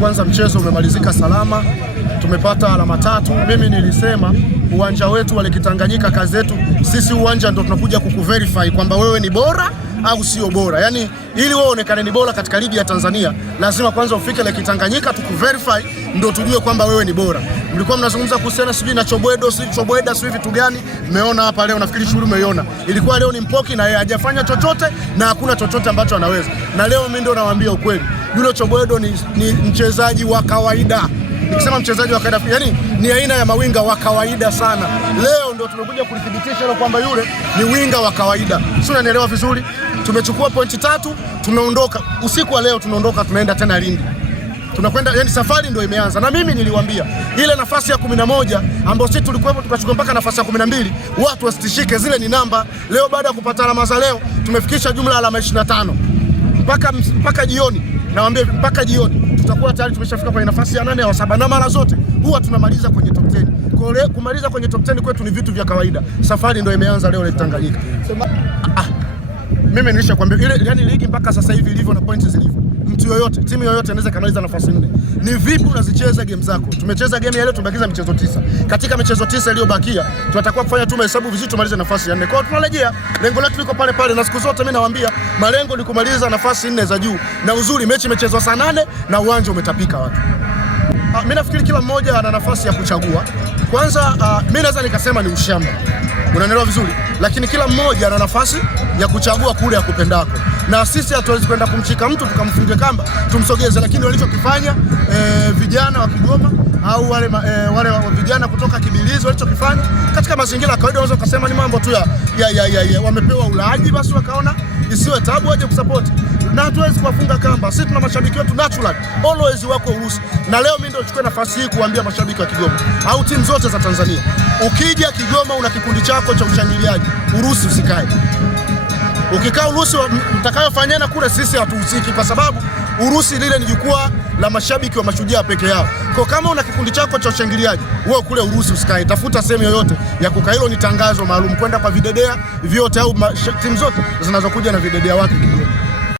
kwanza mchezo umemalizika salama, tumepata alama 3. Mimi nilisema uwanja wetu wa Lake Tanganyika, kazi yetu sisi uwanja ndio tunakuja kukuverify kwamba wewe ni bora au sio bora. Yaani ili wewe uonekane ni bora katika ligi ya Tanzania, lazima kwanza ufike Lake Tanganyika tukuverify ndio tujue kwamba wewe ni bora. Mlikuwa mnazungumza kuhusiana sijui na Chobwedo, sijui Chobweda, sijui vitu gani. Mmeona hapa leo, nafikiri shughuli umeiona. Ilikuwa leo ni Mpoki na yeye hajafanya chochote na hakuna chochote ambacho anaweza. Na leo mimi ndio nawaambia ukweli. Yule Chobwedo ni mchezaji wa kawaida. Nikisema mchezaji wa kawaida, yani ni aina ya mawinga wa kawaida sana. Leo ndio tumekuja kulithibitisha hilo kwamba yule ni winga wa kawaida. Sio, unanielewa vizuri? Tumechukua pointi 3, tumeondoka. Usiku wa leo tunaondoka, tunaenda tena Lindi. Tunakwenda, yani safari ndio imeanza. Na mimi niliwaambia ile nafasi ya 11 ambayo sisi tulikuwepo tukachukua mpaka nafasi ya 12, watu wasitishike, zile ni namba. Leo baada ya kupata alama za leo tumefikisha jumla ya alama 25. Mpaka jioni, nawaambia mpaka jioni tutakuwa tayari tumeshafika kwenye nafasi ya 8 au 7, na mara zote huwa tunamaliza kwenye top 10. Kwa hiyo kumaliza kwenye top 10 kwetu ni vitu vya kawaida. Safari ndio imeanza leo Lake Tanganyika. Mimi nilishakwambia ile, yani ligi mpaka sasa hivi ilivyo na points zilivyo, mtu yoyote, timu yoyote inaweza kamaliza nafasi 4. Ni vipi unazicheza game zako? Tumecheza game ya leo, tumebakiza michezo 9. Katika michezo 9 iliyobakia tunatakiwa kufanya tu mahesabu vizuri, tumalize nafasi ya 4. Kwa hiyo tunarejea lengo letu liko pale pale, na siku zote mimi nawaambia malengo ni kumaliza nafasi 4 za juu. Na uzuri mechi imechezwa saa 8 na uwanja umetapika watu. Mimi nafikiri kila mmoja ana nafasi ya kuchagua. Kwanza mimi naweza nikasema ni ushamba. Unanielewa vizuri? Lakini kila mmoja ana nafasi ya kuchagua kule ya kupendako. Na sisi hatuwezi kwenda kumshika mtu tukamfunge kamba, tumsogeze, lakini walichokifanya vijana wa Kigoma au wale vijana kutoka Kibilizi walichokifanya katika mazingira ya kawaida, unaweza kusema ni mambo tu ya wamepewa ulaji, basi wakaona isiwe tabu waje kusupport. Na hatuwezi kuwafunga kamba. Sisi tuna mashabiki wetu natural, always wako Urusi. Na leo mimi ndio nichukue nafasi hii kuambia mashabiki wa Kigoma au timu zote za Tanzania, ukija Kigoma una kikundi chako cha ushangiliaji, Urusi usikae. Ukikaa Urusi mtakayofanyana kule sisi hatuhusiki, kwa sababu Urusi lile ni jukwaa la mashabiki wa Mashujaa peke yao. Kwa kama una kikundi chako cha ushangiliaji, wewe kule Urusi usikae, tafuta sehemu yoyote ya kukaa. Hilo ni tangazo maalum kwenda kwa videdea vyote au timu zote zinazokuja na videdea wake Kigoma.